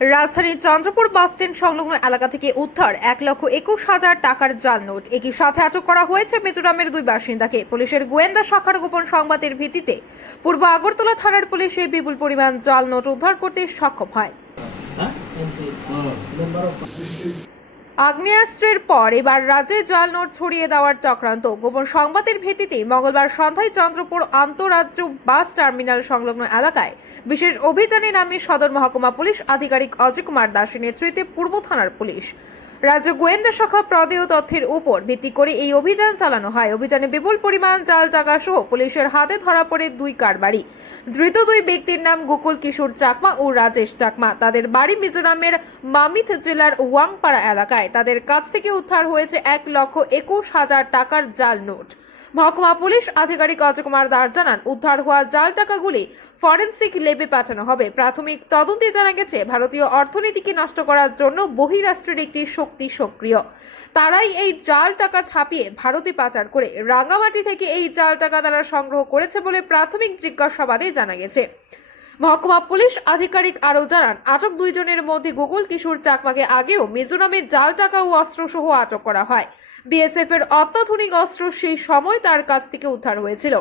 রাজধানীর চন্দ্রপুর বাসস্ট্যান্ড সংলগ্ন এলাকা থেকে উদ্ধার 1,21,000 টাকার জাল নোট। একই সাথে আটক করা হয়েছে মিজোরামের দুই বাসিন্দাকে। পুলিশের গোয়েন্দা শাখার গোপন সংবাদের ভিত্তিতে পূর্ব আগরতলা থানার পুলিশ এই বিপুল পরিমাণ জাল নোট উদ্ধার করতে সক্ষম হয়। আগ্নেয়াস্ত্রের পর এবার রাজ্যে জাল নোট ছড়িয়ে দেওয়ার চক্রান্ত। গোপন সংবাদের ভিত্তিতে মঙ্গলবার সন্ধ্যায় চন্দ্রপুর আন্তঃরাজ্য বাস টার্মিনাল সংলগ্ন এলাকায় বিশেষ অভিযানে নামে সদর মহকুমা পুলিশ আধিকারিক অজয় কুমার দাসের নেতৃত্বে পূর্ব থানার পুলিশ। রাজ্য গোয়েন্দা শাখা প্রদেয় তথ্যের উপর ভিত্তি করে এই অভিযান চালানো হয়। অভিযানে বিপুল পরিমাণ জাল টাকা সহ পুলিশের হাতে ধরা পড়ে দুই কারবারি। ধৃত দুই ব্যক্তির নাম গোকুল কিশোর চাকমা ও রাজেশ চাকমা। তাদের বাড়ি মিজোরামের মামিথ জেলার ওয়াংপাড়া এলাকায়। তাদের কাছ থেকে উদ্ধার হয়েছে 1,21,000 টাকার জাল নোট। মহকুমা পুলিশ আধিকারিক অজয় কুমার দাস জানান, উদ্ধার হওয়া জাল টাকাগুলি ফরেনসিক ল্যাবে পাঠানো হবে। প্রাথমিক তদন্তে জানা গেছে ভারতীয় অর্থনীতিকে নষ্ট করার জন্য বহিরাষ্ট্রের একটি শক্তি সক্রিয়। তারাই এই জাল টাকা ছাপিয়ে ভারতে পাচার করে রাঙ্গামাটি থেকে এই জাল টাকা তারা সংগ্রহ করেছে বলে প্রাথমিক জিজ্ঞাসাবাদে জানা গেছে। মহকুমা পুলিশ আধিকারিক আরও জানান, আটক দুইজনের মধ্যে গোকুল কিশোর চাকমাকে আগেও মিজোরামে জাল টাকা ও অস্ত্র সহ আটক করা হয়। বিএসএফ এর অত্যাধুনিক অস্ত্র সেই সময় তার কাছ থেকে উদ্ধার হয়েছিল।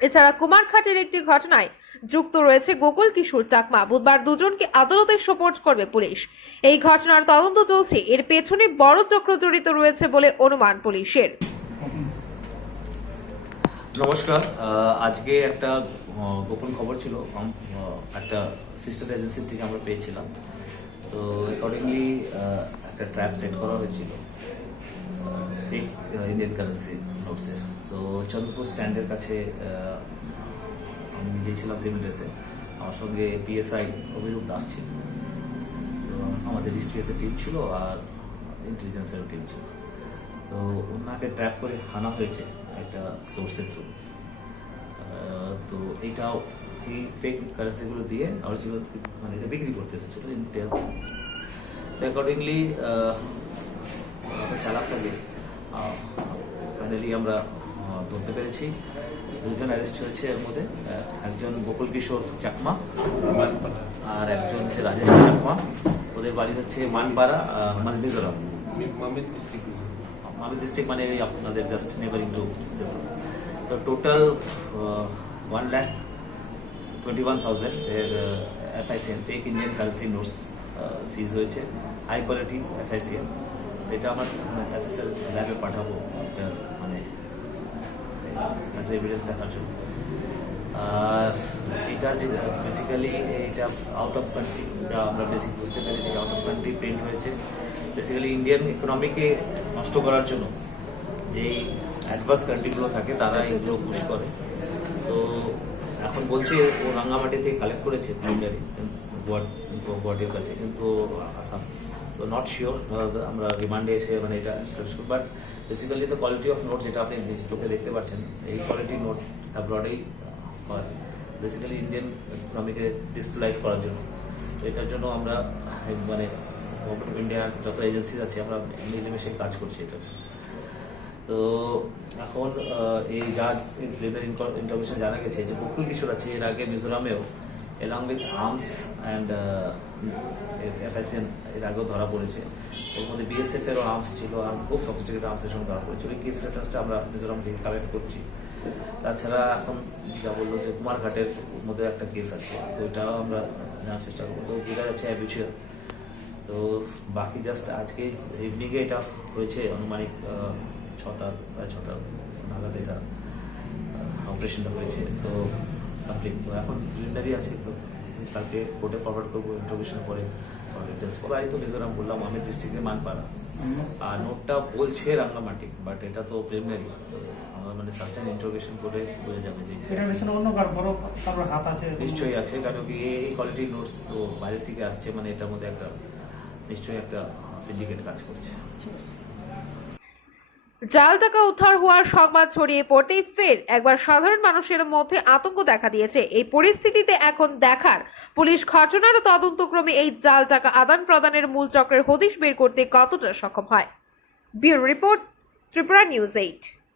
এছাড়া কুমারঘাটের একটি ঘটনায় যুক্ত রয়েছে গোকুল কিশোর চাকমা। বুধবার দুজনকে আদালতে সোপর্দ করবে পুলিশ। এই ঘটনার তদন্ত চলছে। এর পেছনে বড় চক্র জড়িত রয়েছে বলে অনুমান পুলিশের। নমস্কার, আজকে একটা গোপন খবর ছিল, একটা সিস্টার এজেন্সি থেকে আমরা পেয়েছিলাম। তো অ্যাকর্ডিংলি একটা ট্র্যাপ সেট করা হয়েছিল ফেক ইন্ডিয়ান কারেন্সি নোটসের। তো চন্দ্রপুর স্ট্যান্ডের কাছে আমি নিজেই ছিলাম সিভিল ড্রেসে, আমার সঙ্গে পিএসআই অভিরূপ দাস ছিল। তো আমাদের ডিস্ট্রিক্টের টিম ছিল আর ইন্টেলিজেন্সেরও টিম ছিল। তো ওনাকে ট্র্যাপ করে আনা হয়েছে একটা সোর্সের থ্রু। তো এইটাও এই ফেক কারেন্সিগুলো দিয়ে অরিজিনাল মানে এটা বিক্রি করতে এসেছিল ইন্টেল। তো অ্যাকর্ডিংলি চালাক থাকে ফাইনালি আমরা ধরতে পেরেছি। দুজন অ্যারেস্ট হয়েছে। এর মধ্যে একজন গোকুল কিশোর চাকমা আর একজন হচ্ছে রাজেশ চাকমা। ওদের বাড়ি হচ্ছে মানপাড়া, মিজোরাম। মামিথ ডিস্ট্রিক্ট মানে আপনাদের জাস্ট নেবারিং টু। তো টোটাল 1,21,000 এর FICN fake Indian currency notes seize হয়েছে, হাই কোয়ালিটি এফআইসিএন। এটা আমার এফএসএল ল্যাবে পাঠাবো একটা মানে অ্যাজ এভিডেন্স দেখার জন্য। আর এটা যে বেসিক্যালি এটা আউট অফ কান্ট্রি, যা আমরা বেসিক বুঝতে পেরেছি, আউট অফ কান্ট্রি প্রিন্ট হয়েছে। বেসিক্যালি ইন্ডিয়ান ইকোনমিকে নষ্ট করার জন্য যেই অ্যাডভান্স কান্ট্রিগুলো থাকে তারা এগুলো পুশ করে। তো এখন বলছে ও রাঙ্গামাটি থেকে কালেক্ট করেছে প্রিমিয়ারি গুয়াহাটির কাছে, কিন্তু আসাম। তো নট শিওর, আমরা রিমান্ডে এসে মানে এটা but basically the quality of note যেটা আপনি চোখে দেখতে পাচ্ছেন, এই কোয়ালিটি নোট অ্যাব্রডেই হয় বেসিক্যালি ইন্ডিয়ান ইকোনমিকে ডিস্টেবিলাইজ করার জন্য। তো এটার জন্য আমরা মানে গভর্নমেন্ট অফ ইন্ডিয়ার যত এজেন্সি আছে আমরা মিলেমিশে কাজ করছি এটার। তো এখন এই যা প্রিলিমিনারি ইনফরমেশন জানা গেছে যে গোকুল কিশোর আছে, এর আগে মিজোরামেও along with arms and FICN এর আগেও ধরা পড়েছে। ওর মধ্যে বিএসএফ এরও আর্মস ছিল, আর খুব সফিস্টিকেটেড আর্মসের সঙ্গে ধরা পড়েছিল। এই কেস রেফারেন্সটা আমরা মিজোরাম থেকে কালেক্ট করছি। তাছাড়া এখন যা বললো যে কুমারঘাটের মধ্যে একটা কেস আছে, তো ওইটাও আমরা জানার চেষ্টা করবো। তো বোঝা যাচ্ছে অ্যাবিচুয়াল। তো বাকি জাস্ট আজকে ইভিনিংয়ে এটা হয়েছে, আনুমানিক প্রায় ছটা নাগাদ এটা অপারেশনটা হয়েছে। তো কমপ্লিট। তো এখন প্রিলিমিনারি আছে, তো কালকে কোর্টে ফরওয়ার্ড করবো ইন্টারভিউশনের পরে ডিটেলস। পরে তো মিজোরাম বললাম, আমি ডিস্ট্রিক্টের মানপাড়া, আর নোটটা বলছে রাঙ্গামাটি, বাট এটা তো প্রিলিমিনারি। আমরা মানে সাস্টেন ইন্টারভিউশন করে বোঝা যাবে যে নিশ্চয়ই আছে, কারণ কি এই কোয়ালিটির নোটস তো বাইরে থেকে আসছে, মানে এটার মধ্যে একটা নিশ্চয়ই একটা সিন্ডিকেট কাজ করছে। জাল টাকা উদ্ধার হওয়ার সংবাদ ছড়িয়ে পড়তেই ফের একবার সাধারণ মানুষের মধ্যে আতঙ্ক দেখা দিয়েছে। এই পরিস্থিতিতে এখন দেখার পুলিশ ঘটনার তদন্তক্রমে এই জাল টাকা আদান প্রদানের মূল চক্রের হদিশ বের করতে কতটা সক্ষম হয়। Bureau report, Tripura news 8।